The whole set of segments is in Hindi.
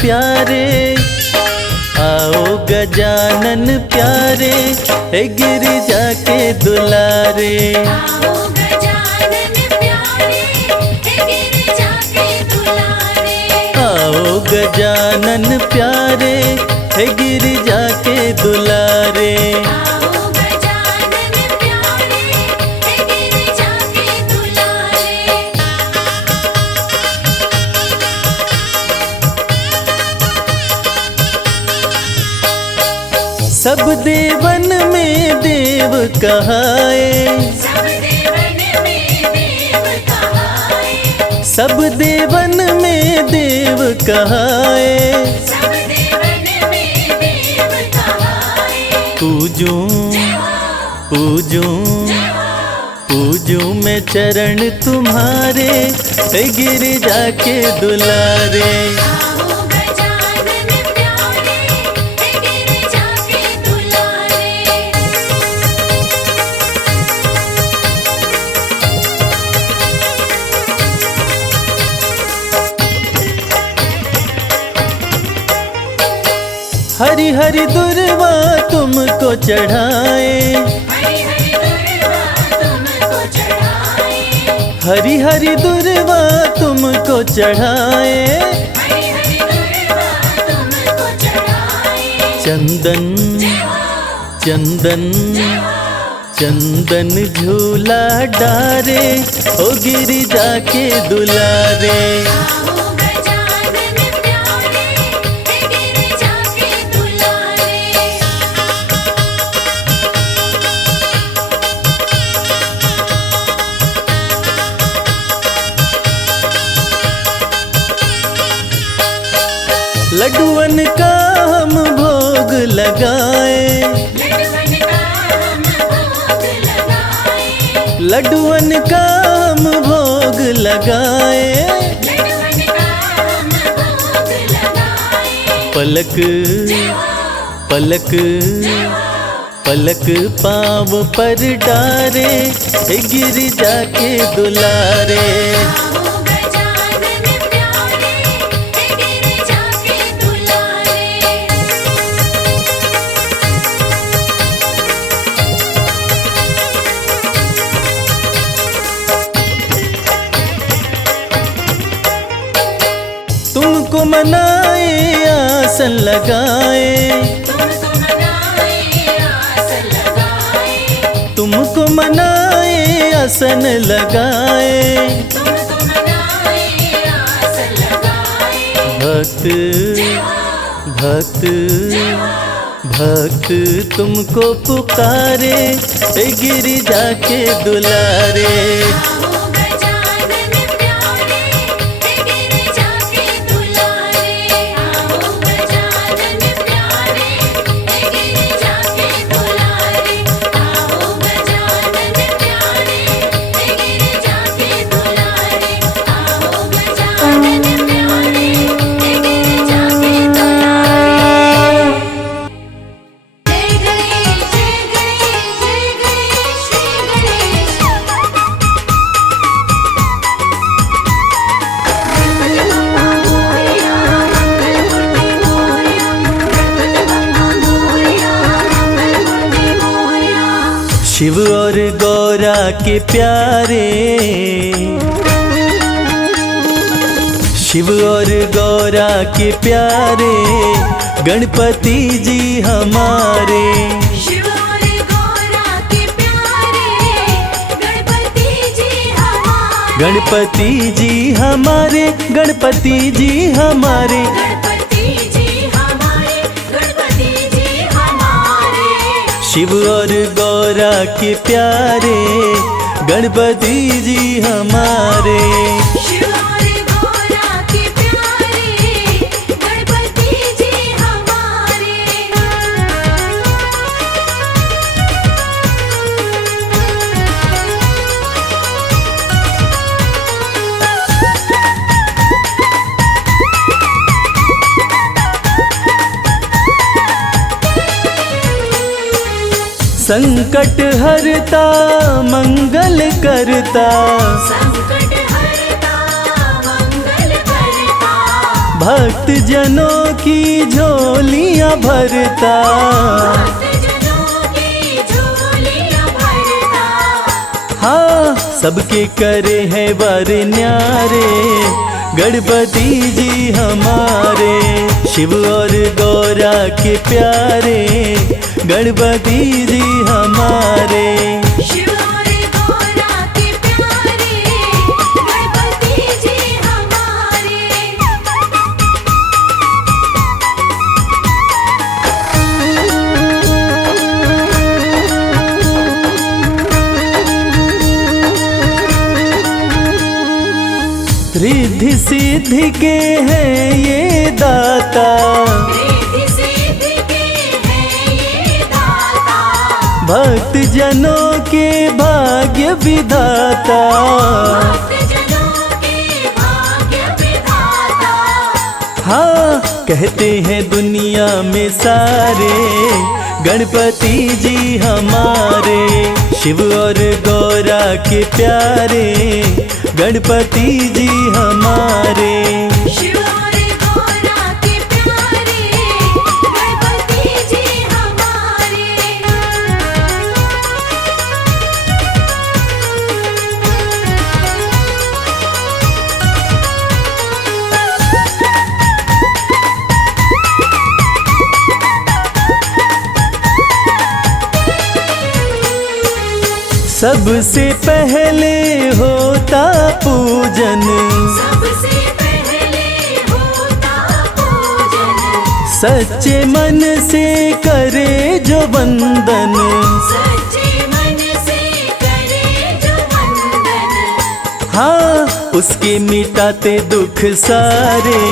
प्यारे, आओ गजानन प्यारे, हे गिरिजा के दुलारे। आओ गजानन प्यारे, हे गिरिजा के दुलारे। आओ गजानन प्यारे, हे गिरिजा के दुलारे। आओ गजानन प्यारे, हे गिरिजा के दुलारे। सब देवन में देव कहाए, सब देवन में देव कहाए। सब देवन में देव कहाए। सब देवन में देव कहाए। पूजूं पूजूं पूजूं मैं चरण तुम्हारे, हे गिरिजा के दुलारे। आओ गजानन प्यारे, हे गिरिजा के दुलारे। हरि हरि दुर्वा तुमको चढ़ाए, हरि हरि दुर्वा तुमको चढ़ाए। हरि हरि दुर्वा तुमको चढ़ाए। हरि हरि दुर्वा तुमको चढ़ाए। चंदन चंदन चंदन झूला डारे, ओ गिरिजा के दुलारे। आओ गजानन प्यारे, हे गिरिजा के दुलारे। लड्डुअन का हम भोग लगाए, लड्डुअन का हम भोग लगाए। लड्डुअन का हम भोग लगाए। लड्डुअन का हम भोग लगाए। पलक पलक पलक पाँव पर डारे, हे गिरिजा के दुलारे। आओ गजानन प्यारे, हे गिरिजा के दुलारे। तुमको मनाए आसन लगाए, तुमको मनाए आसन लगाए। तुमको मनाए आसन लगाए। तुमको मनाए आसन लगाए। भक्त भक्त भक्त तुमको पुकारे, हे गिरिजा के दुलारे। आओ गजानन प्यारे, हे गिरिजा के दुलारे। आओ गजानन प्यारे, हे गिरिजा के दुलारे। आओ गजानन प्यारे, हे गिरिजा के दुलारे। आओ गजानन प्यारे, हे गिरिजा के दुलारे। जय गणेश जय गणेश जय गणेश श्री गणेश। शिव और गौरा के प्यारे, शिव और गौरा के प्यारे, गणपति जी हमारे। शिव और गौरा के प्यारे, गणपति जी हमारे। गणपति जी हमारे, गणपति जी हमारे। गणपति जी हमारे, गणपति जी हमारे। शिव और गौरा के प्यारे, गणपति जी हमारे। शिव और गौरा के प्यारे, गणपति जी हमारे। संकट हरता मंगल करता, संकट हरता मंगल करता। भक्त जनों की झोलियां भरता, भक्तजनों की झोलियां भरता। हाँ सबके करे हैं वर न्यारे, गणपति जी हमारे। शिव और गौरा के प्यारे, गणपति जी हमारे। शिव और गौरा के प्यारे, गणपति जी हमारे। रिद्धि सिद्धि के हैं ये दाता, रिद्धि सिद्धि के हैं ये दाता। भक्त जनों के भाग्य विधाता। भक्तजनों के भाग्य विधाता। हाँ कहते हैं दुनिया में सारे, गणपति जी हमारे। शिव और गौरा के प्यारे, गणपति जी हमारे। शिव और गौरा के प्यारे, गणपति जी हमारे। सबसे पहले होता पूजन, सबसे पहले होता पूजन। सच्चे मन से करे जो वंदन। सच्चे मन से करे जो वंदन। हाँ उसके मिटाते दुख सारे,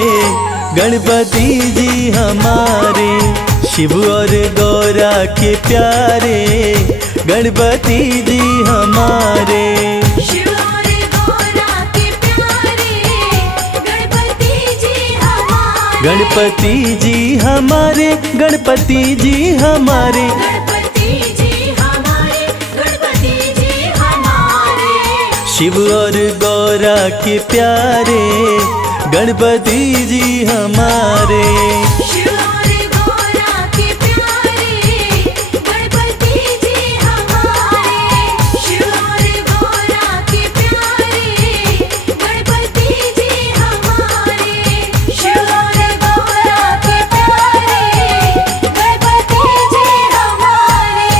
गणपति जी हमारे। शिव और गौरा के प्यारे, गणपति जी हमारे। शिव और गौरा के प्यारे, गणपति जी हमारे। गणपति जी हमारे, गणपति जी हमारे। गणपति जी हमारे, गणपति जी हमारे। शिव और गौरा के प्यारे, गणपति जी हमारे। शिव और गौरा के प्यारे, गणपति जी हमारे। शिव और गौरा के प्यारे, गणपति जी हमारे। शिव और गौरा के प्यारे, गणपति जी हमारे।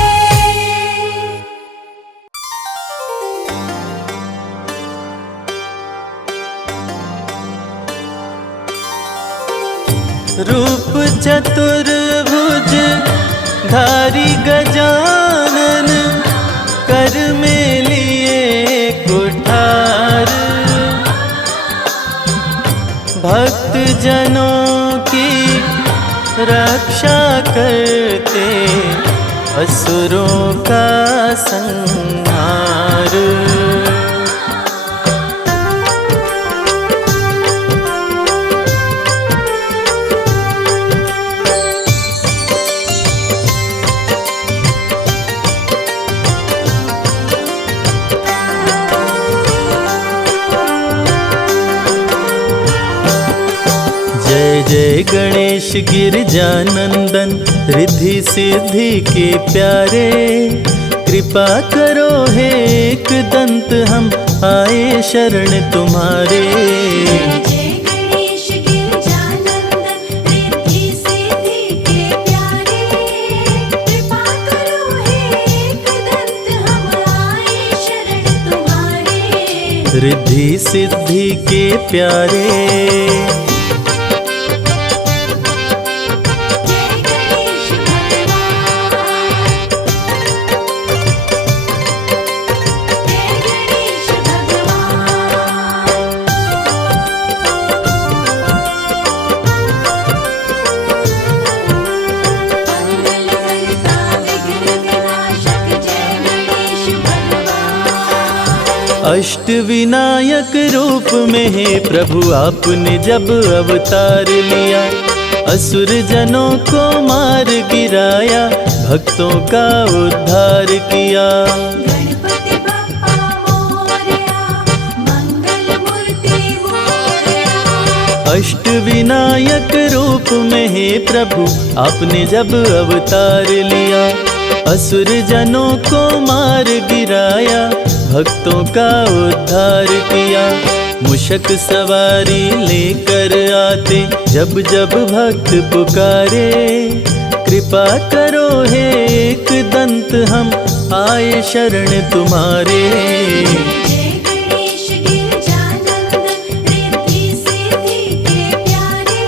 रूप चतुर्भुज धारी गजानन, कर में लिए कुठार। भक्त जनों की रक्षा करते, असुरों का संहार। जय जय गणेश गिरजानंदन, रिद्धि सिद्धि के प्यारे। कृपा करो हे एक दंत, हम आए शरण तुम्हारे। जय गणेश गिरजानंदन, रिद्धि सिद्धि के प्यारे। कृपा करो हे एकदंत, हम आए शरण तुम्हारे। रिद्धि सिद्धि के प्यारे। अष्ट विनायक रूप में है प्रभु आपने जब अवतार लिया। असुर जनों को मार गिराया, भक्तों का उद्धार किया। गणपति बप्पा मोरया, मंगल मूर्ति मोरया। अष्ट विनायक रूप में हे प्रभु आपने जब अवतार लिया, असुर जनों को मार गिराया, भक्तों का उद्धार किया। मूषक सवारी लेकर आते जब जब भक्त पुकारे, कृपा करो हे एक दंत हम आए शरण तुम्हारे। जय गणेश गिरजानंदन रिद्धि सिद्धि के प्यारे,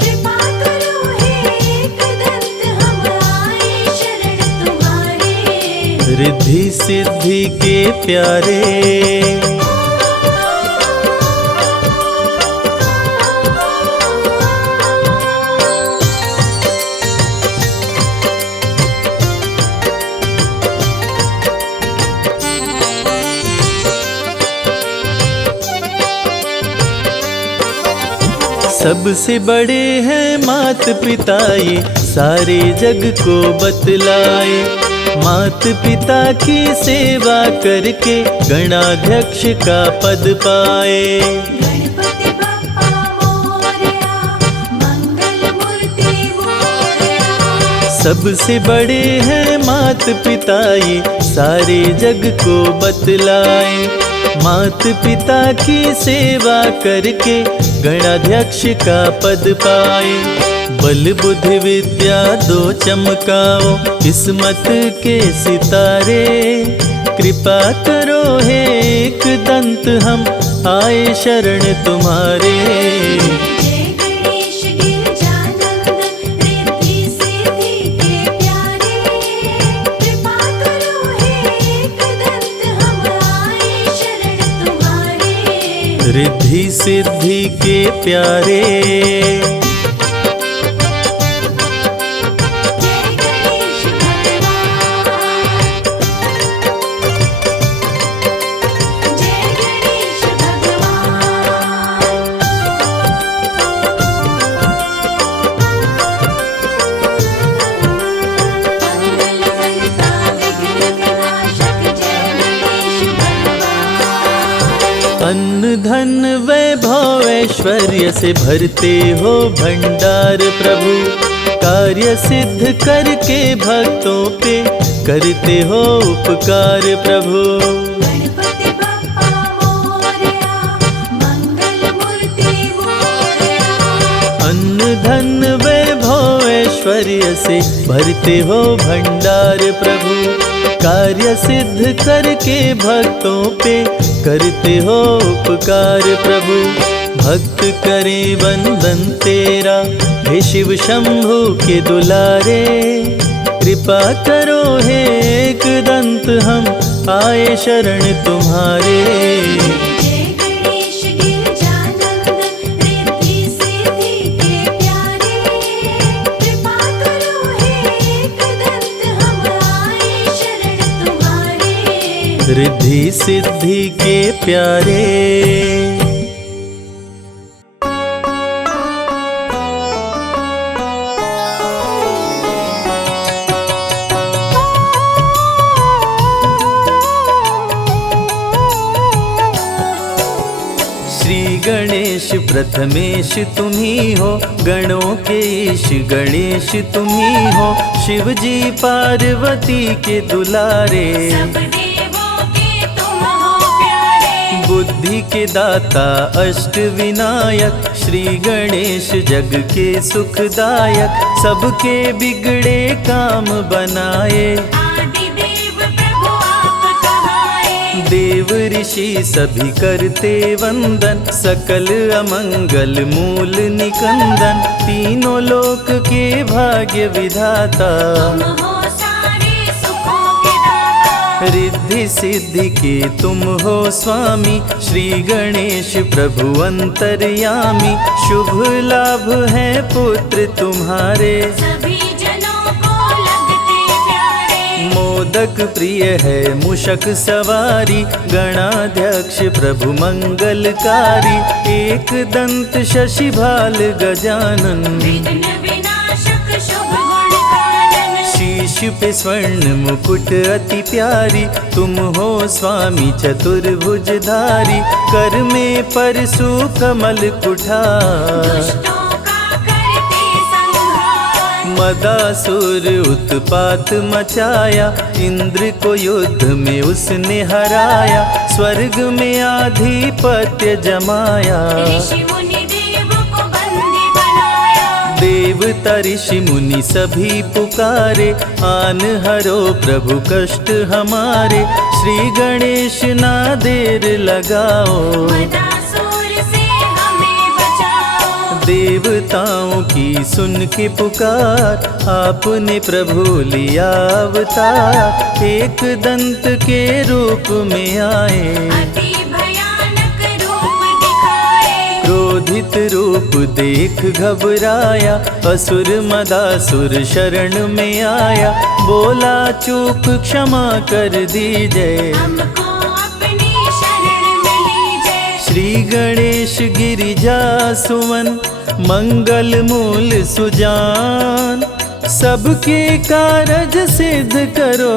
कृपा करो हे एक दंत हम आए शरण तुम्हारे। रिद्धि सिद्धि के प्यारे। सबसे बड़े हैं मात पिता ये सारे जग को बतलाए, मात पिता की सेवा करके गणाध्यक्ष का पद पाए। गणपति बप्पा मोरया, मंगल मूर्ति मोरया। सबसे बड़े हैं मात पिता ये सारे जग को बतलाए, मात पिता की सेवा करके गणाध्यक्ष का पद पाए। बल बुद्धि विद्या दो चमकाओ किस्मत के सितारे, कृपा करो हे एक दंत हम आए शरण तुम्हारे। जय गणेश गिरजानंदन रिद्धि सिद्धि के प्यारे, कृपा करो हे एक दंत हम आए शरण तुम्हारे। रिद्धि सिद्धि के प्यारे। जय गणेश भगवान, जय गणेश भगवान। मंगलमंता विघ्न विनाशक जय गणेश भगवान। अन्न धन वैभव ऐश्वर्य से भरते हो भंडार प्रभु, कार्य सिद्ध करके भक्तों पे करते हो उपकार प्रभु। गणपति बप्पा मोरया, मंगल मूर्ति मोरया। अन्न धन वैभव ऐश्वर्य से भरते हो भंडार प्रभु, कार्य सिद्ध करके भक्तों पे करते हो उपकार प्रभु। भक्त करे वंदन तेरा हे शिव शंभु के दुलारे, कृपा करो हे एक दंत हम आए शरण तुम्हारे। जय गणेश गिरजानंदन रिद्धि सिद्धि के प्यारे, कृपा करो हे एक दंत हम आए शरण तुम्हारे। रिद्धि सिद्धि के प्यारे। श्री गणेश प्रथमेश तुम्ही हो, गणों के ईश गणेश तुम्ही हो, शिव जी पार्वती के दुलारे। सब देवों के तुम हो प्यारे, बुद्धि के दाता अष्ट विनायक, श्री गणेश जग के सुखदायक, सबके बिगड़े काम बनाए। आदि देव प्रभु आप कहाए, देव ऋषि सभी करते वंदन, सकल अमंगल मूल निकंदन, तीनों लोक के भाग्य विधाता। तुम हो सारे सुखों के दाता, रिद्धि सिद्धि के तुम हो स्वामी, श्री गणेश प्रभु अंतर्यामी, शुभ लाभ है पुत्र तुम्हारे। सभी जनों को लगते प्यारे, मोदक प्रिय है मूषक सवारी, गणाध्यक्ष प्रभु मंगलकारी, एक दंत शशि भाल गजानन, विघ्न विनाशक शुभ गुण कानन। शीश शीश पे स्वर्ण मुकुट अति प्यारी, तुम हो स्वामी चतुर्भुजधारी। कर में परशु कमल कुठार, दुष्टों का करते संहार। मदासुर उत्पात मचाया, इंद्र को युद्ध में उसने हराया। स्वर्ग में आधिपत्य जमाया, ऋषि मुनि देव को बंदी बनाया। देवता ऋषि मुनि सभी पुकारे, आन हरो प्रभु कष्ट हमारे। श्री गणेश ना देर लगाओ, मदासुर से हमें बचाओ। देवताओं की सुन के पुकार, आपने प्रभु लिया अवतार। एक दंत के रूप में आए, अति भयानक रूप दिखाए। क्रोधित रूप देख घबराया। असुर मदासुर शरण में आया, बोला चूक क्षमा कर दीजिए। हमको अपनी शरण में लीजिए। श्री गणेश गिरिजा सुवन, मंगल मूल सुजान। सबके कारज सिद्ध करो,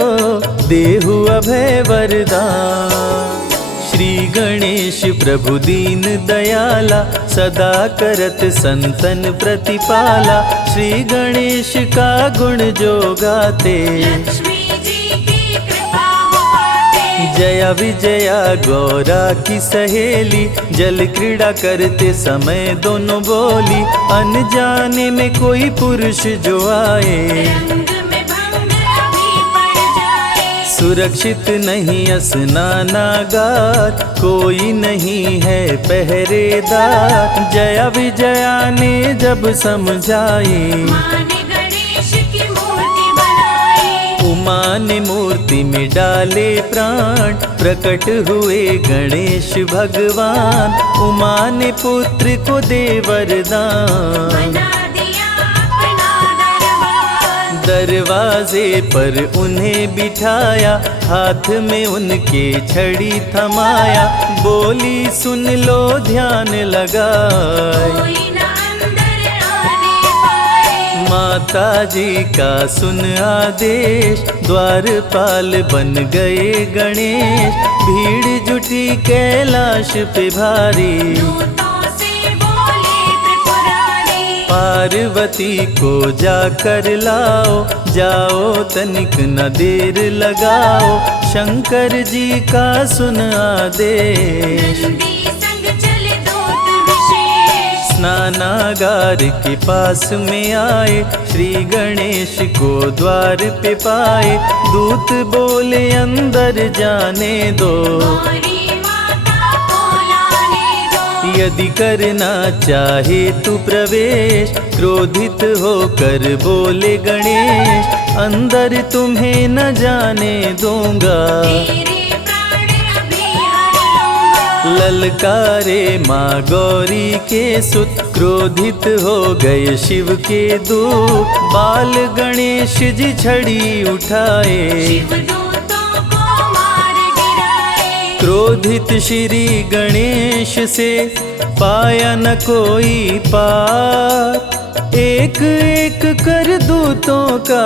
देहु अभय वरदान। श्री गणेश प्रभु दीन दयाला, सदा करत संतन प्रतिपाला। श्री गणेश का गुण जो गाते, लक्ष्मी जी की कृपा हो पाते। जया विजया गौरा की सहेली, जल क्रीड़ा करते समय दोनों बोली। अनजाने में कोई पुरुष जो आए, रंग में भंग अभी पड़ जाए। सुरक्षित नहीं स्नानागार, कोई नहीं है पहरेदार। जया विजया ने जब समझाई, माँ ने गणेश की मूर्ति बनाई। उमा ने मूर्ति में डाले प्राण, प्रकट हुए गणेश भगवान। उमा ने पुत्र को दे वरदान, बना दिया अपना दरबार। दरवाजे पर उन्हें बिठाया, हाथ में उनके छड़ी थमाया। बोली सुन लो ध्यान लगाए, कोई न अंदर आने पाए। माता जी का सुन आदेश, द्वारपाल बन गए गणेश। भीड़ जुटी कैलाश पे भारी, दूतों से बोले त्रिपुरारी। पार्वती को जाकर लाओ, जाओ तनिक न देर लगाओ। शंकर जी का सुन आदेश, नंदी संग चले दूत विशेष। स्नानागार के पास में आए, श्री गणेश को द्वार पे पाए। दूत बोले अंदर जाने दो, गौरी माता को लाने दो। यदि करना चाहे तू प्रवेश। क्रोधित होकर बोले गणेश, अंदर तुम्हें न जाने दूंगा। तेरे प्राण अभी हर लूंगा। ललकारे माँ गौरी के सुत, क्रोधित हो गए शिव के दूत। बाल गणेश जी छड़ी उठाए, शिवदूतों को मार गिराए। क्रोधित श्री गणेश से पाया न कोई पार। एक एक कर दूतों का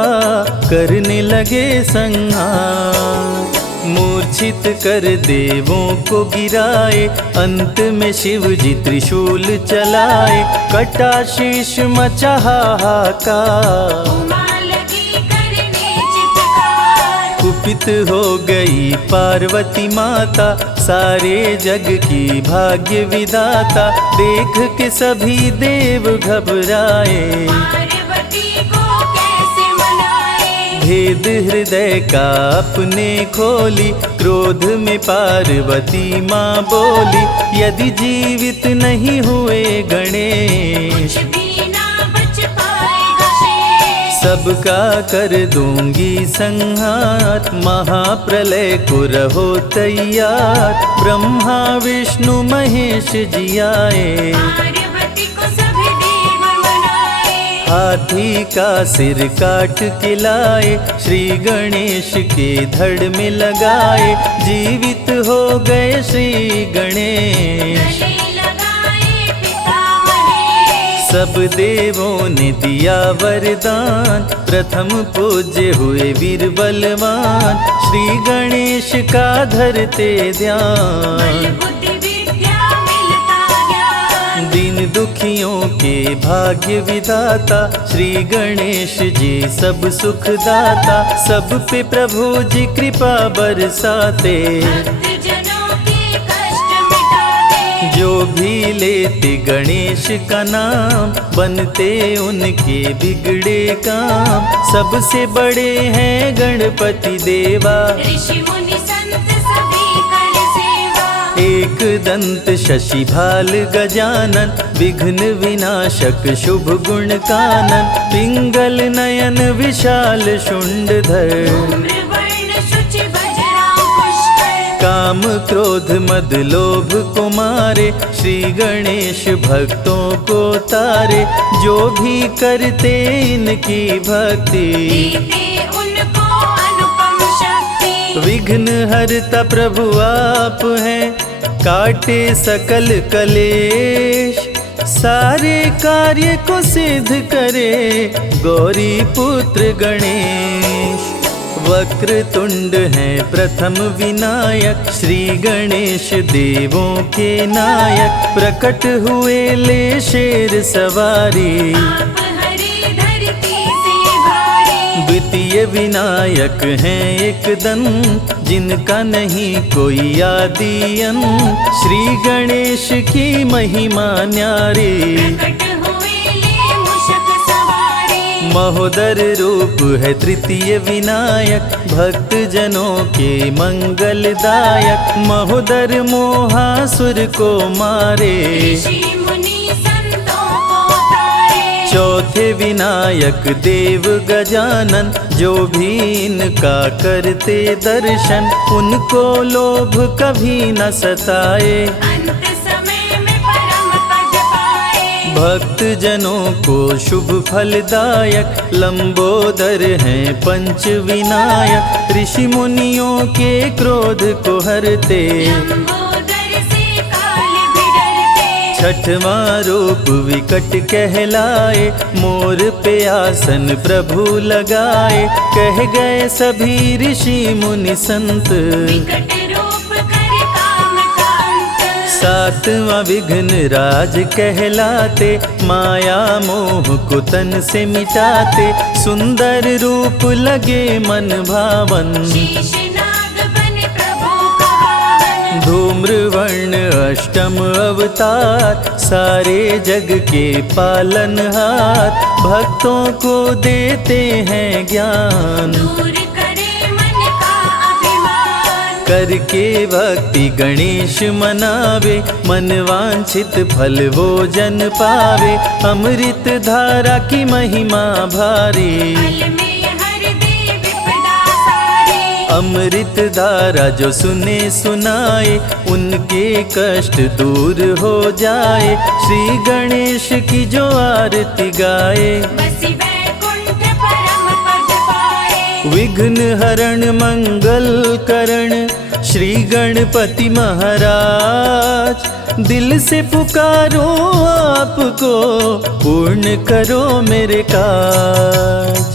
करने लगे संहार। मूर्छित कर देवों को गिराए, अंत में शिव जी त्रिशूल चलाए। कटा शीश मचा हाहाकार, उमा लगी करने चित्कार। कुपित हो गई पार्वती माता, सारे जग की भाग्य विधाता। देख के सभी देव घबराए, पार्वती को कैसे मनाए। भेद हृदय का अपने खोली। क्रोध में पार्वती माँ बोली, यदि जीवित नहीं हुए गणेश, कुछ भी ना बच पाएगा शेष। सबका कर दूंगी संहार। महाप्रलय को रहो तैयार। ब्रह्मा विष्णु महेश जी आए, पार्वती को सभी देव मनाए। हाथी का सिर काट के लाए। श्री गणेश के धड़ में लगाए, जीवित हो गए श्री गणेश। गले लगाए पिता महेश। सब देवों ने दिया वरदान, प्रथम पूज्य हुए वीर बलवान, श्री गणेश का धरते बल ध्यान। बुद्धि विद्या मिलता ज्ञान। दीन दुखियों के भाग्य विधाता, श्री गणेश जी सब सुख दाता, सब पे प्रभु जी कृपा बरसाते। भक्तजनों के कष्ट मिटाते। जो भी लेते गणेश का नाम, बनते उनके बिगड़े काम। सबसे बड़े हैं गणपति देवा, ऋषि मुनि संत सभी कर सेवा। एक दंत शशि भाल गजानन, विघ्न विनाशक शुभ गुण कानन, पिंगल नयन विशाल शुंडधर। धूम्र वर्ण शुचि वज्रांकुश पुष्कर। काम क्रोध मद लोभ को मारे, श्री गणेश भक्तों को तारे। जो भी करते इनकी भक्ति, देते उनको अनुपम शक्ति। विघ्न हरता प्रभु आप हैं, काटे सकल कलेश। सारे कार्य को सिद्ध करे, गौरी पुत्र गणेश। वक्रतुंड हैं प्रथम विनायक, श्री गणेश देवों के नायक। प्रकट हुए ले शेर सवारी, आप हरे धरती से भारी। द्वितीय विनायक हैं एक दंत, जिनका नहीं कोई आदि अंत। श्री गणेश की महिमा न्यारी, प्रकट हुए ले मूषक सवारी। महोदर रूप है तृतीय विनायक, भक्त जनों के मंगलदायक। महोदर मोहासुर को मारे, ऋषि मुनि संतों को तारे। चौथे विनायक देव गजानन, जो भी इनका करते दर्शन, उनको लोभ कभी न सताए। अंत समय में परम पद पाए। भक्त जनों को शुभ फलदायक, लंबोदर हैं पंच विनायक। ऋषि मुनियों के क्रोध को हरते, लंबोदर से काल भी डरते। छठवां रूप विकट कहलाए, मोर पे आसन प्रभु लगाए। कह गए सभी ऋषि मुनि संत, विकट रूप कर काम का अंत। सातवां विघ्न राज कहलाते, माया मोह को तन से मिटाते। सुंदर रूप लगे मन भावन, शेषनाग बने प्रभु का वाहन। धूम्र वर्ण अष्टम अवतार, सारे जग के पालनहार। भक्तों को देते हैं ज्ञान, दूर करे मन का अभिमान। करके भक्ति गणेश मनावे। मन वांछित फल वो जन पावे, अमृत धारा की महिमा भारी। फल में हर दे विपदा सारी। अमृत धारा जो सुने सुनाए, उनके कष्ट दूर हो जाए। श्री गणेश की जो आरती गाए, बसी वैकुंठ परम पद पाए। विघ्न हरण मंगल करण, श्री गणपति महाराज। दिल से पुकारो आपको, पूर्ण करो मेरे काज।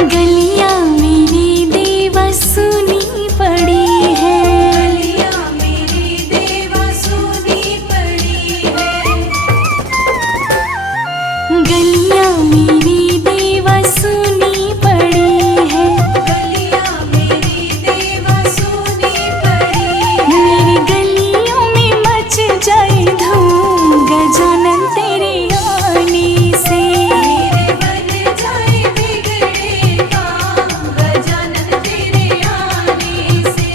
गलियां मेरी देवा सुनी पड़ी है। गलियां मेरी देवा सुनी पड़ी है। गलियां मेरी देवा सुनी पड़ी है। गलियां मेरी देवा सुनी पड़ी है। मेरी गलियों में मच जाए धूम गजानन तेरे आने से। मेरे बन जाए बिगड़े काम गजानन तेरे आने से।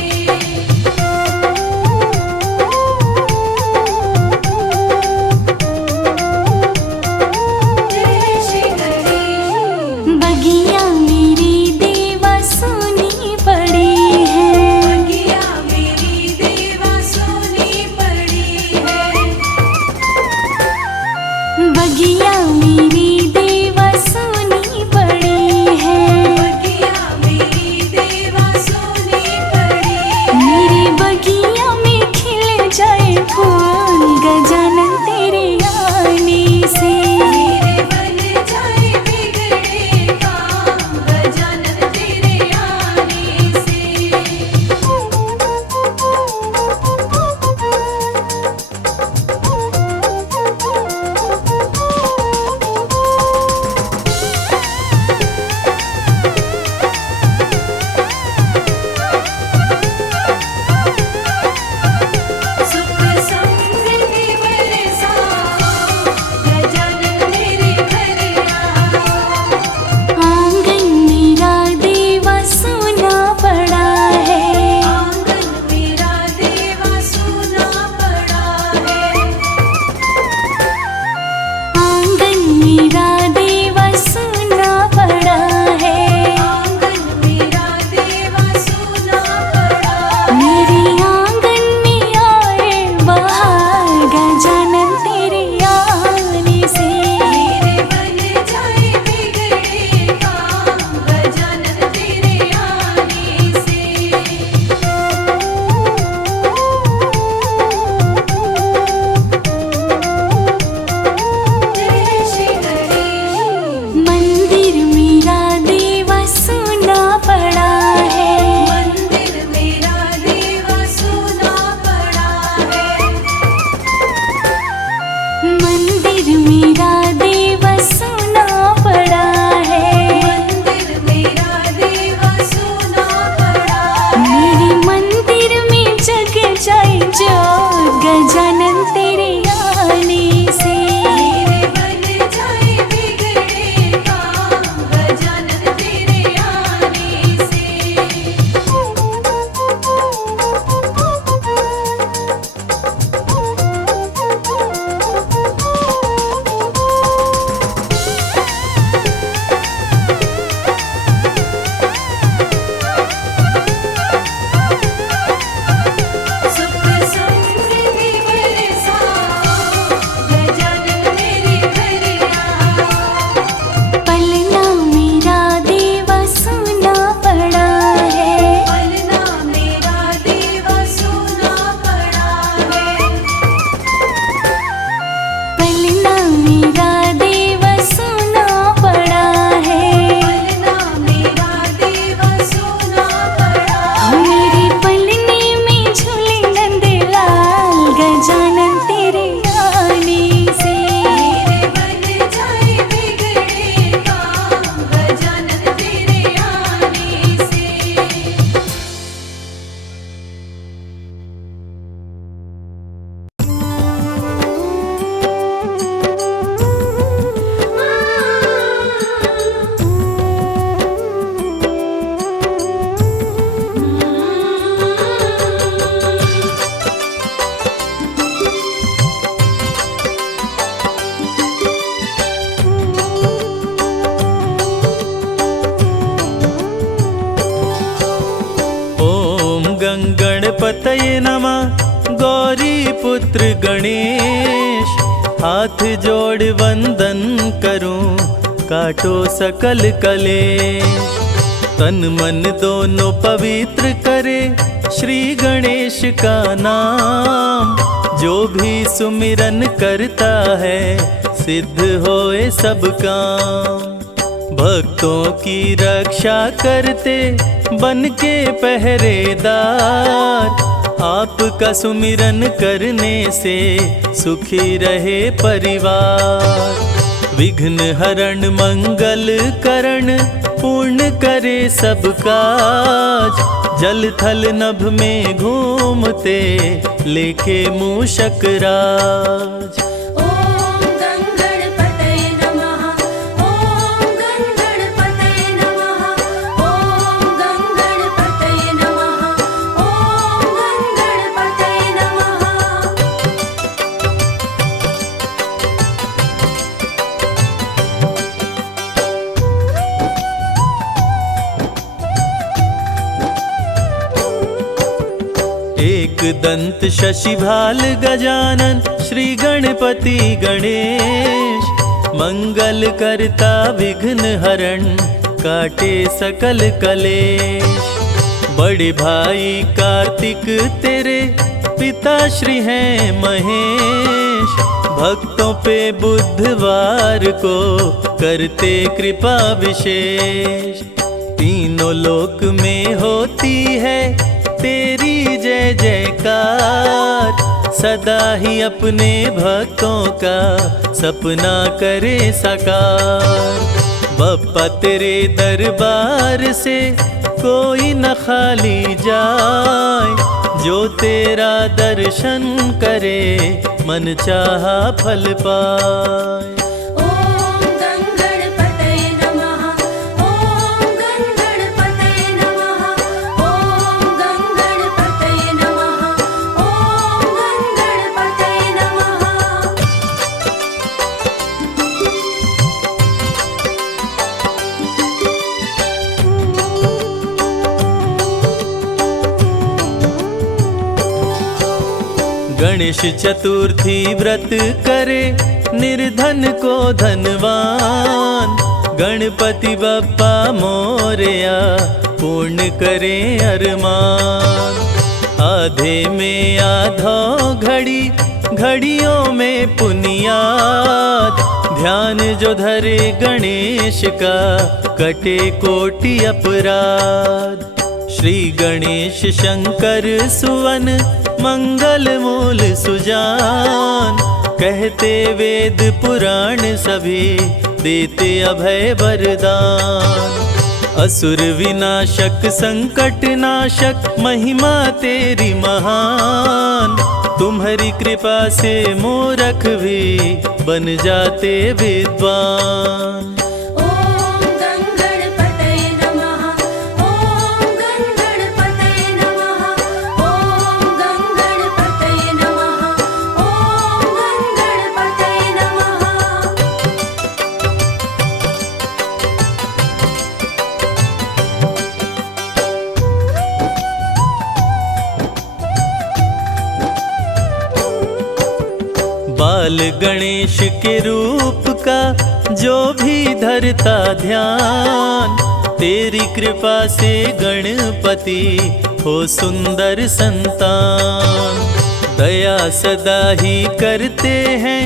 जय श्री गणेश। बगिया मेरी देवा सुनी पड़ी है। बगिया मेरी देवा सुनी पड़ी है। बगिया मेरी देवा सुनी पड़ी है। बगिया मेरी देवा सुनी पड़ी है। मेरे बगिया में खिल जाए फूल गजानन तेरे आने से। मेरे बन जाए बिगड़े काम गजानन तेरे आने से। सुख समृद्धि बरसाओ गजानन मेरे घर आओ। आंगन मेरा देवा सुना पड़ा है। आंगन मेरा देवा सुना पड़ा है। आंगन मेरा देवा सुना पड़ा है। आंगन मेरा देवा सुना पड़ा है। मेरे आंगन में आए बहार गजानन तेरे आने से। मेरे बन जाए बिगड़े काम गजानन तेरे आने से। जय श्री गणेश। मंदिर मेरा देवा सुना पड़ा है। मंदिर मेरा देवा सुना पड़ा है। मंदिर मेरा देवा सुना पड़ा है। मंदिर मेरा देवा सुना पड़ा है। मेरे मंदिर में जग जाए जोत गजानन तेरे आने से। मेरे बन जाए बिगड़े काम गजानन तेरे आने से। सुख समृद्धि बरसाओ गजानन मेरे घर आओ। पलना मेरा देवा सुना पड़ा है। पलना मेरा देवा सुना पड़ा है। पलना मेरा देवा सुना पड़ा है। पलना मेरा देवा सुना पड़ा है। मेरे पलने में झूले नंदलाल गजानन तेरे आने से। मेरे बन जाए बिगड़े काम गजानन तेरे आने से। ओम गंगणपतये नमः। गौरी पुत्र गणेश, हाथ जोड़ वंदन करूं, काटो सकल कलेश। तन मन दोनों पवित्र करे श्री गणेश का नाम। जो भी सुमिरन करता है सिद्ध होए सब काम। भक्तों की रक्षा करते बन के पहरेदार, आपका सुमिरन करने से सुखी रहे परिवार। विघ्न हरण मंगल करण पूर्ण करे सब काज, जल थल नभ में घूमते लेके मूषक राज। ॐ गङ्गणपतये नमः, ॐ गङ्गणपतये नमः, ॐ गङ्गणपतये नमः, ॐ गङ्गणपतये नमः। एक दंत शशिभाल गजानन श्री गणपति गणेश, मंगल करता विघ्न हरण काटे सकल कलेश। बड़े भाई कार्तिक तेरे पिता श्री हैं महेश, भक्तों पे बुधवार को करते कृपा विशेष। तीनों लोक में होती है तेरी जय जयकार, सदा ही अपने भक्तों का सपना करे साकार। बप्पा तेरे दरबार से कोई न खाली जाए, जो तेरा दर्शन करे मन चाहा फल पाए। ॐ गङ्गणपतये नमः, ॐ गङ्गणपतये नमः, ॐ गङ्गणपतये नमः, ॐ गङ्गणपतये नमः। गणेश चतुर्थी व्रत करे निर्धन को धनवान, गणपति बप्पा मोरया पूर्ण करे अरमान। आधे में आधो घड़ी घड़ियों में पुनियाद, ध्यान जो धरे गणेश का कटे कोटि अपराध। श्री गणेश शंकर सुवन मंगल मूल सुजान, कहते वेद पुराण सभी देते अभय वरदान। असुर विनाशक संकट नाशक महिमा तेरी महान, तुम्हारी कृपा से मूर्ख भी बन जाते विद्वान। ॐ गङ्गणपतये नमः, ॐ गङ्गणपतये नमः, ॐ गङ्गणपतये नमः, ॐ गङ्गणपतये नमः। बाल गणेश के रूप का जो भी धरता ध्यान, तेरी कृपा से गणपति हो सुंदर संतान। दया सदा ही करते हैं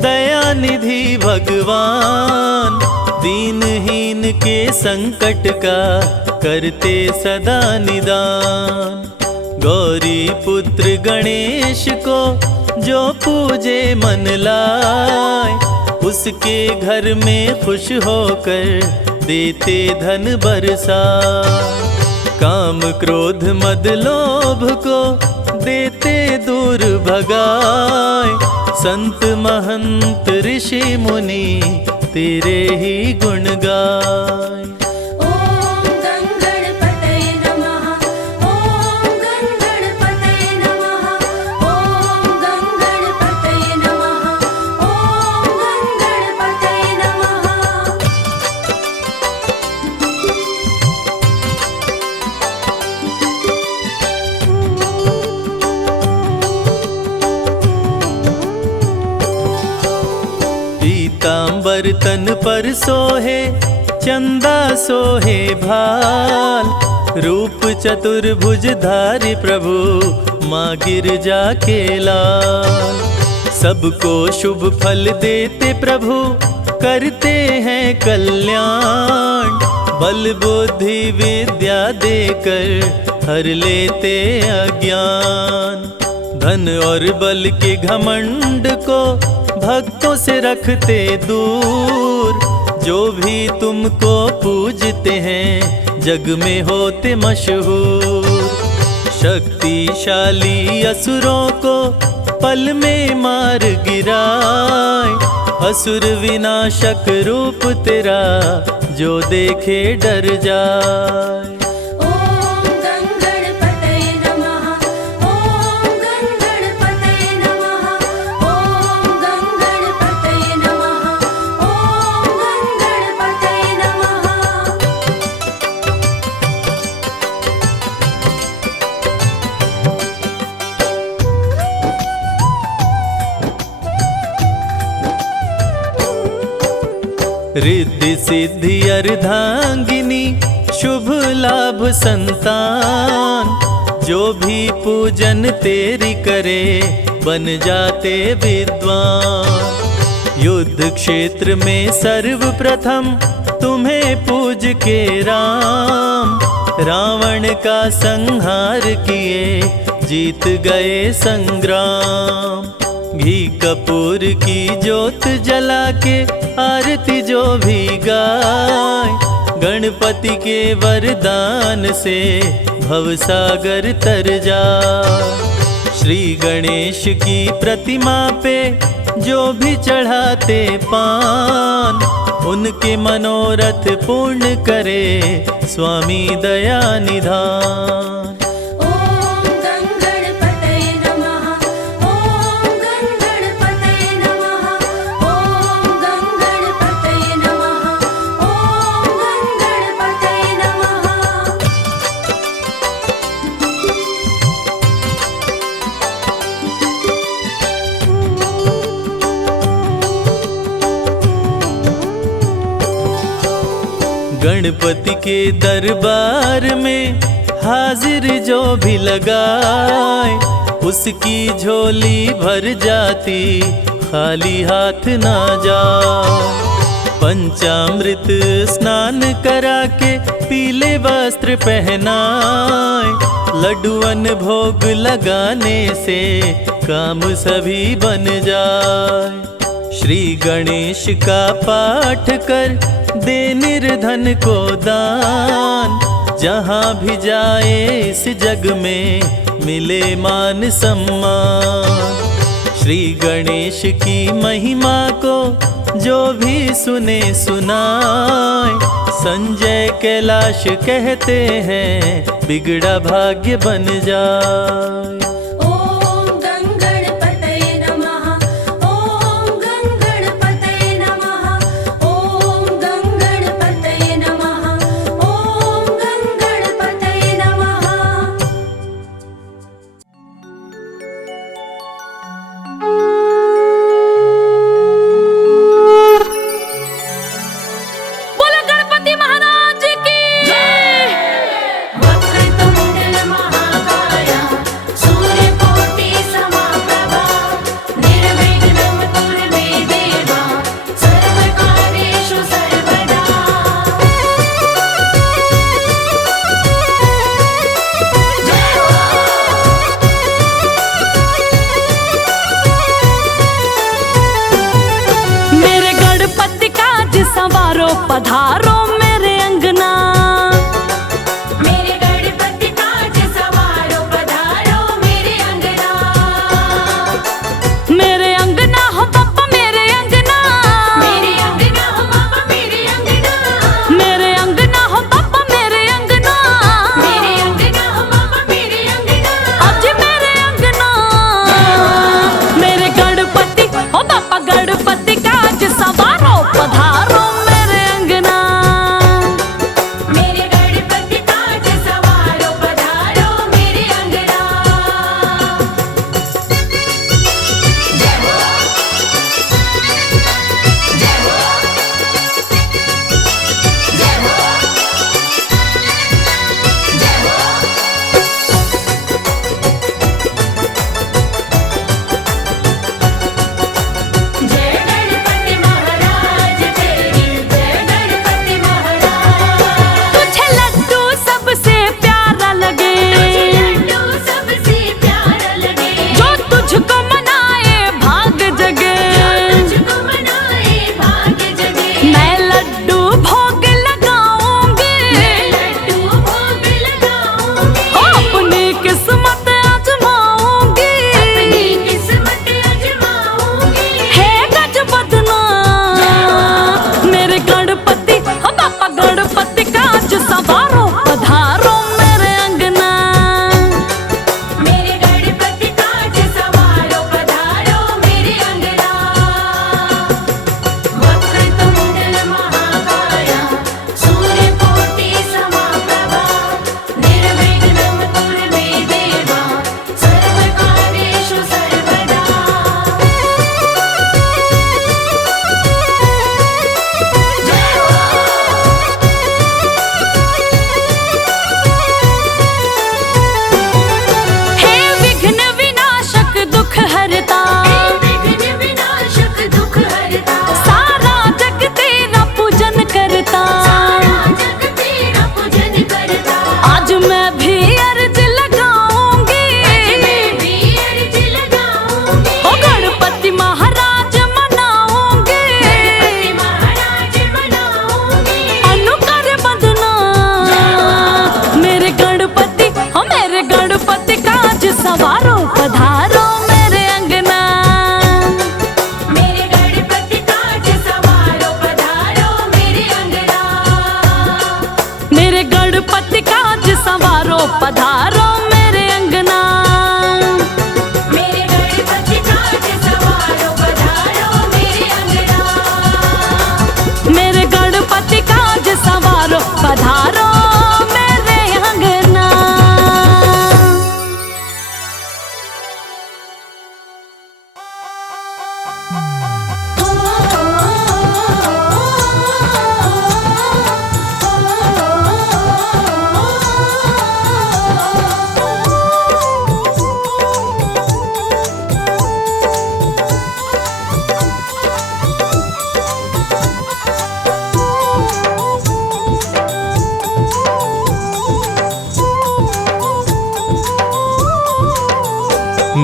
दया निधि भगवान, दीनहीन के संकट का करते सदा निदान। गौरी पुत्र गणेश को जो पूजे मन लाए, उसके घर में खुश होकर देते धन बरसाए। काम क्रोध मद लोभ को देते दूर भगाए, संत महंत ऋषि मुनि तेरे ही गुण गाए। ॐ गङ्गणपतये नमः, ॐ गङ्गणपतये नमः, ॐ गङ्गणपतये नमः, ॐ गङ्गणपतये नमः। पीतांबर तन पर सोहे चंदा सोहे भाल, रूप चतुर्भुजधारी प्रभु माँ गिरजा के लाल। सबको शुभ फल देते प्रभु करते हैं कल्याण। बल बुद्धि विद्या देकर हर लेते अज्ञान। धन और बल के घमंड को भक्तों से रखते दूर। जो भी तुमको पूजते हैं जग में होते मशहूर। शक्तिशाली असुरों को पल में मार गिराए। असुर विनाशक रूप तेरा जो देखे डर जाए। ॐ गङ्गणपतये नमः। ॐ गङ्गणपतये नमः। ॐ गङ्गणपतये नमः। ॐ गङ्गणपतये नमः। रिद्धि सिद्धि अर्धांगिनी शुभ लाभ संतान। जो भी पूजन तेरी करे बन जाते विद्वान। युद्ध क्षेत्र में सर्वप्रथम तुम्हें पूज के राम। रावण का संहार किए जीत गए संग्राम। घी कपूर की ज्योत जला के आरती जो भी गाय। गणपति के वरदान से भवसागर तर जाए। श्री गणेश की प्रतिमा पे जो भी चढ़ाते पान। उनके मनोरथ पूर्ण करे स्वामी दया निधान। ॐ गङ्गणपतये नमः। ॐ गङ्गणपतये नमः। ॐ गङ्गणपतये नमः। ॐ गङ्गणपतये नमः। गणपति के दरबार में हाजिर जो भी लगाए। उसकी झोली भर जाती खाली हाथ ना जाए। पंचामृत स्नान करा के पीले वस्त्र पहनाए। लड्डुअन भोग लगाने से काम सभी बन जाए। श्री गणेश का पाठ कर दे निर्धन को दान। जहाँ भी जाए इस जग में मिले मान सम्मान। श्री गणेश की महिमा को जो भी सुने सुनाए। संजय कैलाश कहते हैं बिगड़ा भाग्य बन जाए। ॐ गङ्गणपतये नमः। ॐ गङ्गणपतये नमः। ॐ गङ्गणपतये नमः। ॐ गङ्गणपतये नमः। बोलो गणपति महाराज की वक्रतुण्ड महाकाय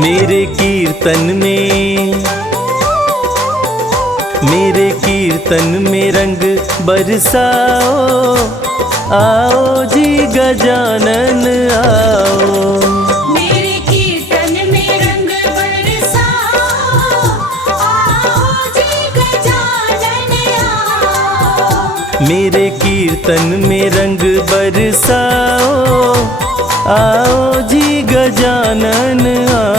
मेरे कीर्तन में रंग बरसाओ, आओ जी गजानन आओ। मेरे कीर्तन में रंग बरसाओ, आओ जी गजानन आओ। मेरे कीर्तन में रंग बरसाओ, आओ जी गजानन आओ।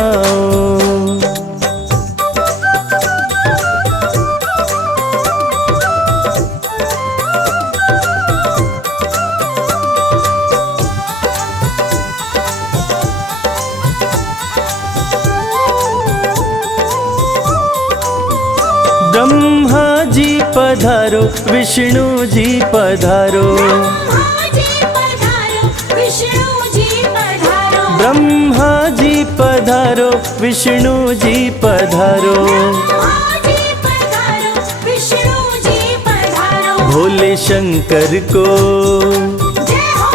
ब्रह्मा जी पधारो, विष्णु जी पधारो, ब्रह्मा जी पधारो, विष्णु जी पधारो। ब्रह्मा जी पधारो, विष्णु जी पधारो। ब्रह्मा जी पधारो, विष्णु जी पधारो। भोले शंकर को, जय हो।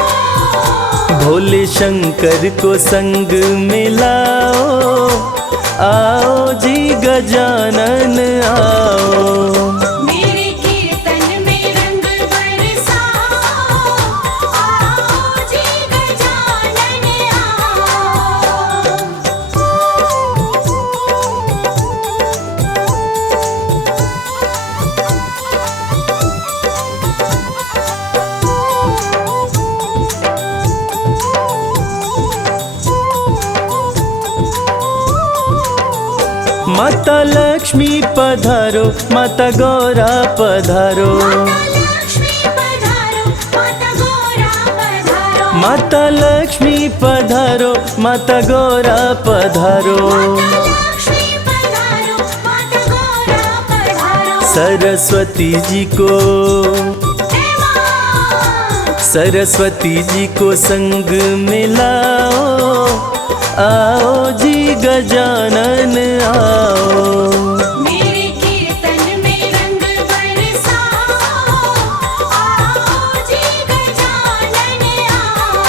भोले शंकर को संग मिलाओ, आओ जी गजानन आओ। मेरे कीर्तन में रंग बरसाओ, आओ जी गजानन आओ। माता लक्ष्मी पधारो, माता गौरा पधारो, माता लक्ष्मी पधारो, माता गौरा पधारो। माता लक्ष्मी पधारो, माता गौरा पधारो। माता लक्ष्मी पधारो, माता गौरा पधारो। सरस्वती जी को, जय मां। सरस्वती जी को संग मिलाओ, आओ जी गजानन आओ। मेरे कीर्तन में रंग बरसाओ, आओ जी गजानन आओ।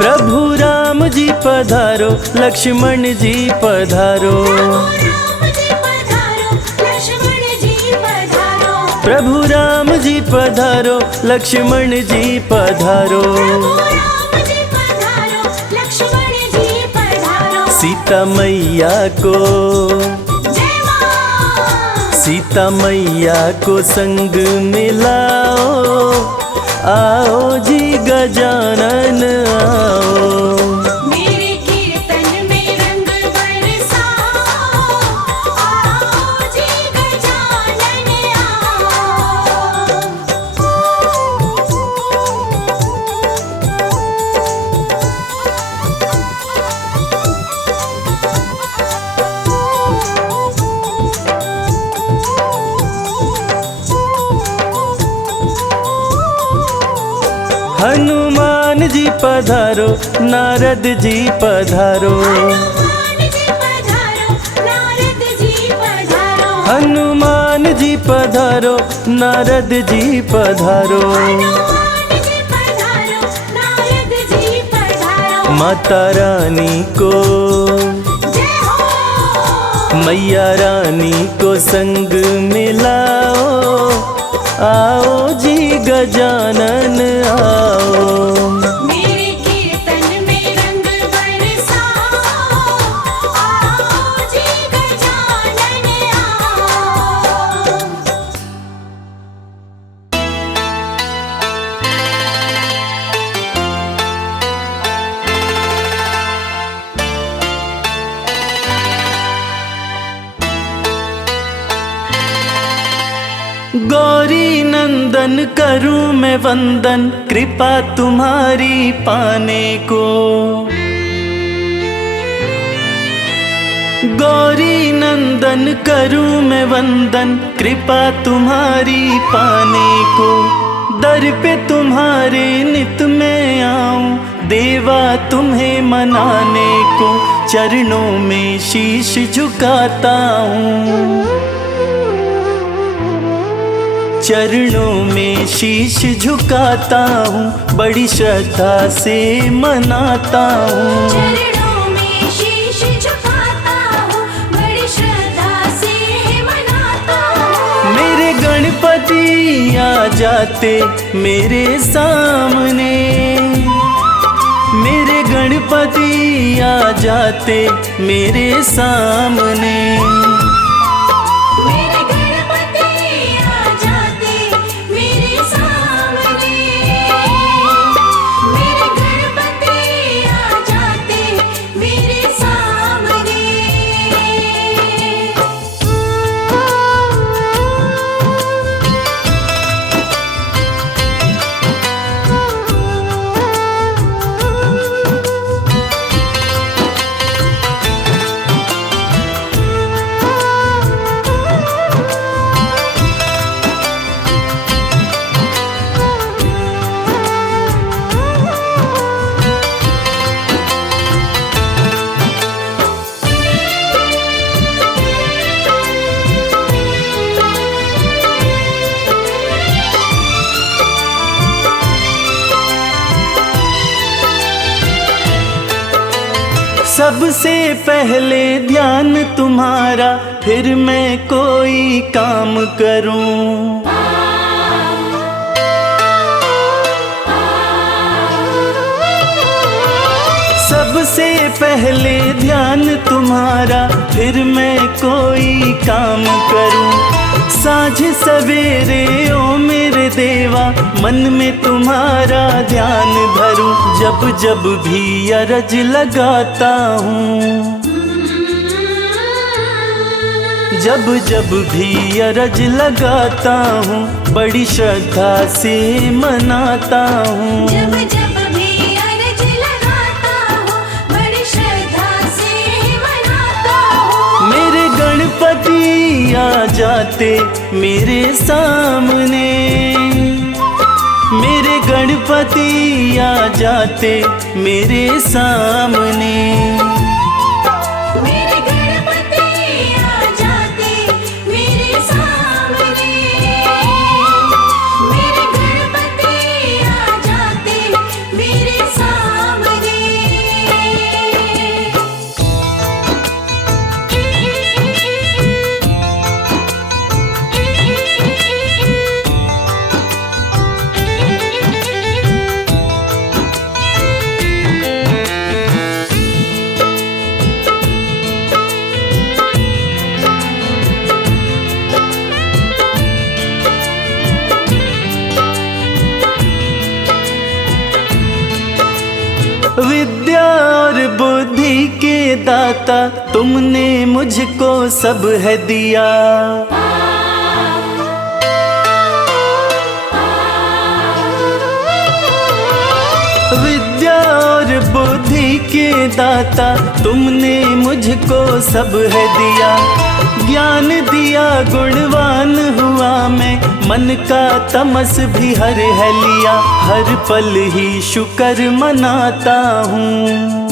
प्रभु राम जी पधारो, लक्ष्मण जी पधारो, राम जी पधारो, लक्ष्मण जी पधारो। प्रभु राम जी पधारो, लक्ष्मण जी पधारो। राम जी पधारो, लक्ष्मण जी पधारो। सीता मैया को, जय मां। सीता मैया को संग मिलाओ, आओ जी गजानन आओ। मेरे कीर्तन में रंग बरसाओ, आओ जी गजानन आओ। हनुमान जी पधारो, नारद जी पधारो, हनुमान जी पधारो, नारद जी पधारो। हनुमान जी पधारो, नारद जी पधारो। हनुमान जी पधारो, नारद जी पधारो। माता रानी को, जय हो। मैया रानी को संग मिलाओ, आओ जी गजानन आओ। मेरे कीर्तन में रंग बरसाओ, आओ जी गजानन आओ। गौरी नंदन करूं मैं वंदन, कृपा तुम्हारी पाने को। गौरी नंदन करूं मैं वंदन, कृपा तुम्हारी पाने को। दर पे तुम्हारे नित में आऊं, देवा तुम्हें मनाने को चरणों में शीश झुकाता हूँ, चरणों में शीश झुकाता हूँ, बड़ी श्रद्धा से मनाता हूँ। चरणों में शीश झुकाता हूँ, बड़ी श्रद्धा से मनाता हूँ। मेरे गणपति आ जाते मेरे सामने, मेरे गणपति आ जाते मेरे सामने। मेरे गणपति आ जाते मेरे सामने, मेरे गणपति आ जाते मेरे सामने। सबसे पहले ध्यान तुम्हारा, फिर मैं कोई काम करूं। सबसे पहले ध्यान तुम्हारा, फिर मैं कोई काम करूं। साँझ सवेरे ओ मेरे देवा, मन में तुम्हारा ध्यान धरूं। जब जब भी अरज लगाता हूँ, जब जब भी अरज लगाता हूँ, बड़ी श्रद्धा से मनाता हूँ। जब जब भी अर्ज लगाता हूँ, बड़ी श्रद्धा से मनाता हूँ। मेरे गणपति आ जाते मेरे सामने, मेरे गणपति आ जाते मेरे सामने। मेरे गणपति आ जाते मेरे सामने, मेरे गणपति आ जाते मेरे सामने। विद्या और बुद्धि के दाता, तुमने मुझको सब है दिया। विद्या और बुद्धि के दाता, तुमने मुझको सब है दिया। ज्ञान दिया गुणवान हुआ मैं, मन का तमस भी हर है लिया। हर पल ही शुक्र मनाता हूँ,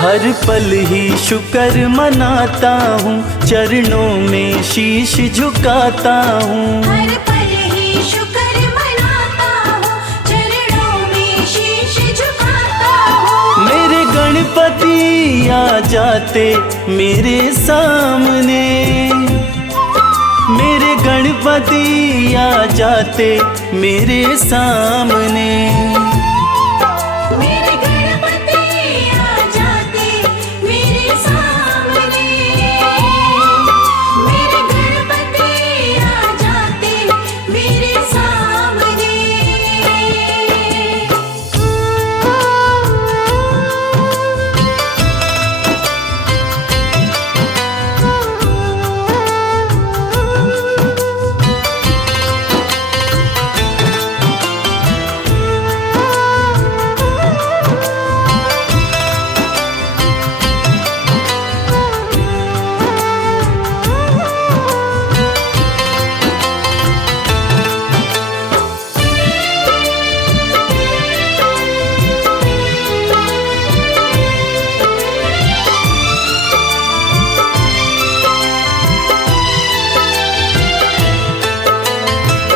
हर पल ही शुक्र मनाता हूँ। चरणों में शीश झुकाता हूँ। हर पल ही शुक्र मनाता हूँ, चरणों में शीश झुकाता हूँ। मेरे गणपति आ जाते मेरे सामने, मेरे गणपति आ जाते मेरे सामने। मेरे गणपति आ जाते मेरे सामने, मेरे गणपति आ जाते मेरे सामने।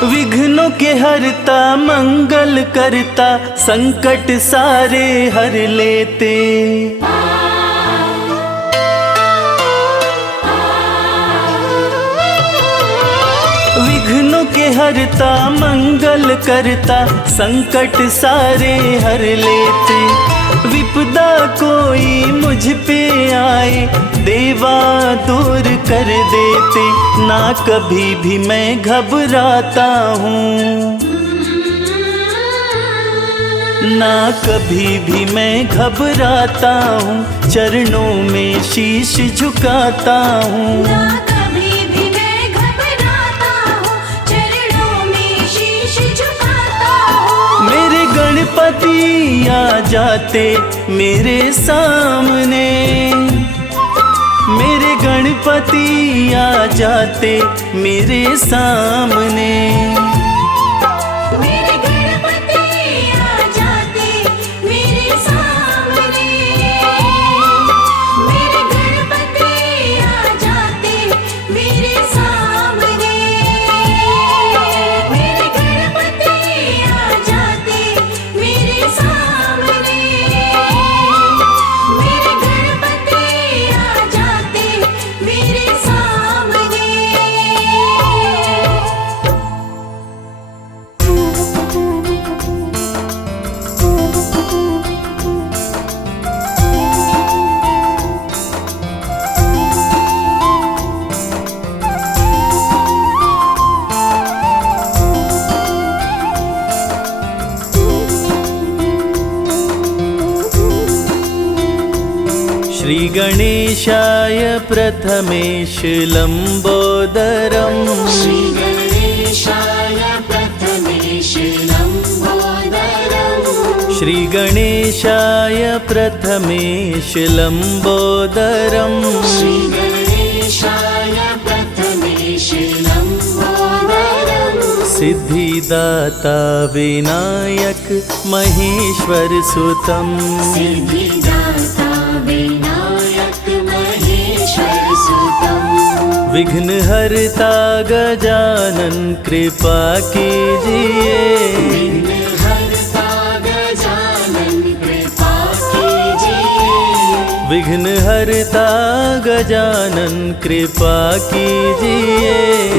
विघ्नों के हरता मंगल करता संकट सारे हर लेते। विघ्नों के हरता मंगल करता संकट सारे हर लेते। विपदा कोई मुझ पे आए देवा दूर कर देते। ना कभी भी मैं घबराता हूँ, ना कभी भी मैं घबराता हूँ। चरणों में शीश झुकाता हूँ। ना कभी भी मैं घबराता हूँ, चरणों में शीश झुकाता हूँ। मेरे गणपति आ जाते मेरे सामने, मेरे गणपति आ जाते मेरे सामने। मेरे गणपति आ जाते मेरे सामने। मेरे गणपति आ जाते मेरे सामने। मेरे गणपति आ जाते मेरे सामने। मेरे गणपति आ जाते मेरे सामने। श्री गणेशाय प्रथमेश लंबोदरम्। श्री गणेशाय प्रथमेश लंबोदरम्। श्री गणेशाय प्रथमेश लंबोदरम्। श्री गणेशाय प्रथमेश लंबोदरम्। सिद्धिदाता विनायक महेश्वर सुतम्। सिद्धिदाता विनायक महेश्वर सुतम्। विघ्नहर्ता गजानन कृपा कीजिए। विघ्नहर्ता गजानन कृपा कीजिए। विघ्नहर्ता गजानन कृपा कीजिए।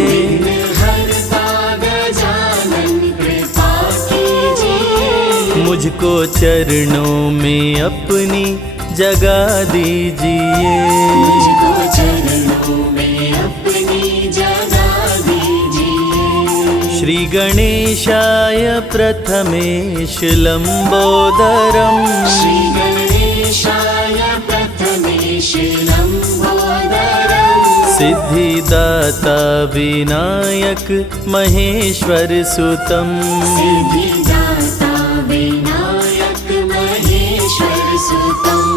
विघ्नहर्ता गजानन कृपा कीजिए। मुझको चरणों में अपनी जगा दीजिए। मुझको चरणों में अपनी जगा दीजिए। श्री गणेशाय प्रथमेश लंबोदरम्। श्री गणेशाय प्रथमेश लंबोदरम्। सिद्धिदाता विनायक महेश्वर सुतम्। सिद्धिदाता विनायक महेश्वर सुतम्।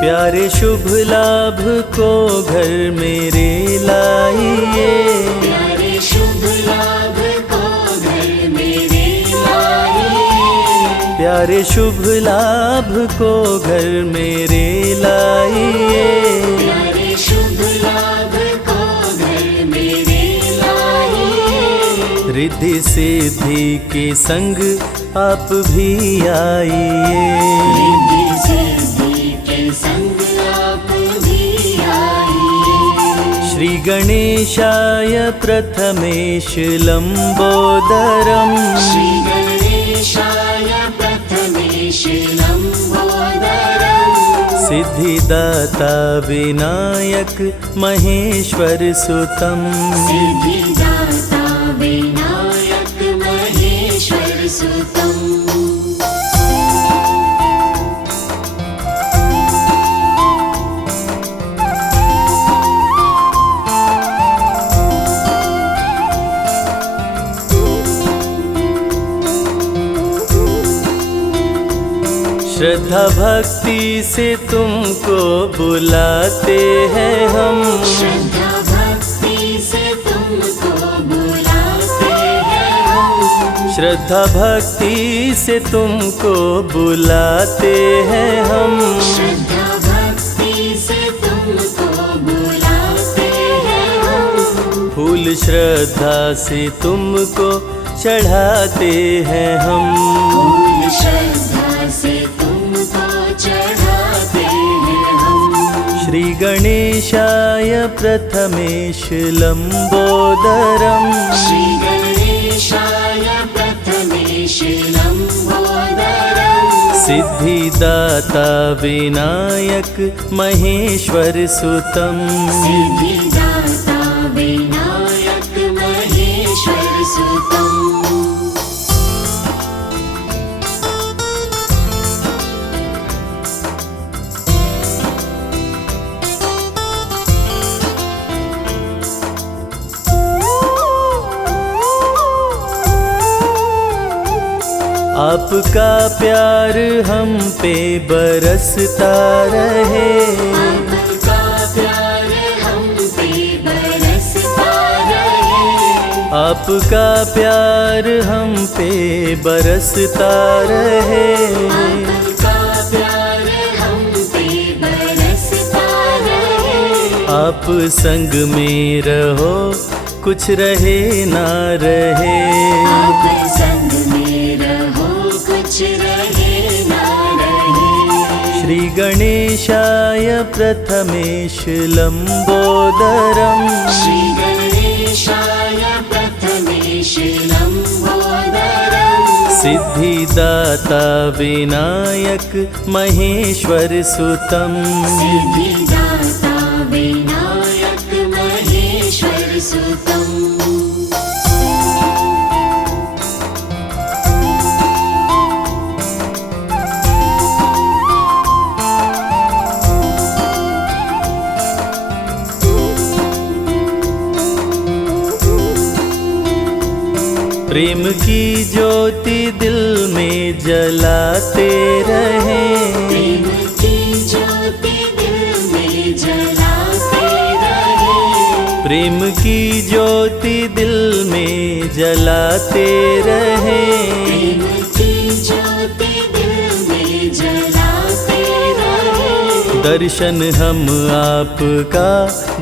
प्यारे शुभ लाभ को घर मेरे लाइए। प्यारे शुभ लाभ को घर मेरे लाइए। प्यारे शुभ लाभ को घर मेरे लाइए। प्यारे शुभ लाभ को घर मेरे लाइए। रिद्धि सिद्धि के संग आप भी आइए। रिद्धि सिद्धि के संग आप भी आइए। श्री गणेशाय प्रथमेश लंबोदरम्। श्री गणेशाय प्रथमेश लंबोदरम्। सिद्धिदाता विनायक महेश्वर सुतम्। सिद्धिदाता विनायक महेश्वर सुतम्। श्रद्धा भक्ति से तुमको बुलाते हैं हम। श्रद्धा भक्ति से तुमको श्रद्धा भक्ति से तुमको बुलाते हैं हम, श्रद्धा भक्ति से तुमको बुलाते हैं हम, फूल श्रद्धा से तुमको चढ़ाते हैं हम, फूल श्रद्धा से तुमको चढ़ाते हैं हम। श्री गणेशाय प्रथमेश लंबोदरम, श्री गणेशाय प्रथमेश लंबोदरम, सिद्धिदाता विनायक महेश्वर सुतम, सिद्धिदाता विनायक महेश्वर सुतम। आपका प्यार हम पे बरसता रहे, आपका प्यार हम पे बरसता रहे, आपका प्यार हम पे बरसता रहे, आपका प्यार हम पे बरसता रहे। आप संग में रहो कुछ रहे ना रहे, आप संग में रहो कुछ रहे ना रहे। श्री गणेशाय प्रथमेश लंबोदरम, श्री गणेशाय प्रथमेश लंबोदरम, सिद्धिदाता विनायक महेश्वर सुतम, सिद्धिदाता विनायक महेश्वर सुतम। प्रेम की ज्योति दिल में जलाते रहे, प्रेम की ज्योति दिल में जलाते रहे, प्रेम की ज्योति दिल में जलाते रहे, प्रेम की ज्योति दिल में जलाते रहे। दर्शन हम आपका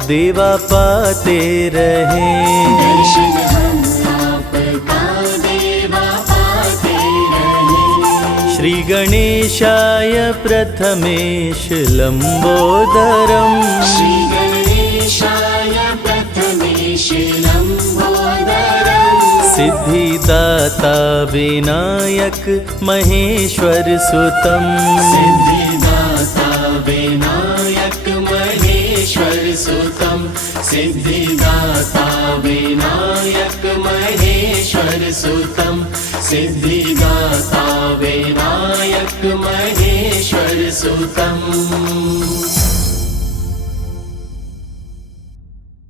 देवा पाते रहे, दर्शन हम आपका देवा पाते रहे। श्री गणेशाय प्रथमेश लंबोदरम, श्री गणेशाय प्रथमेश लंबोदरम, सिद्धिदाता विनायक महेश्वर सुतम, सिद्धिदाता विनायक महेश्वर सुतम, सिद्धिदाता विनायक महेश्वर सुतम, सिद्धिदाता विनायक महेश्वर सुतम।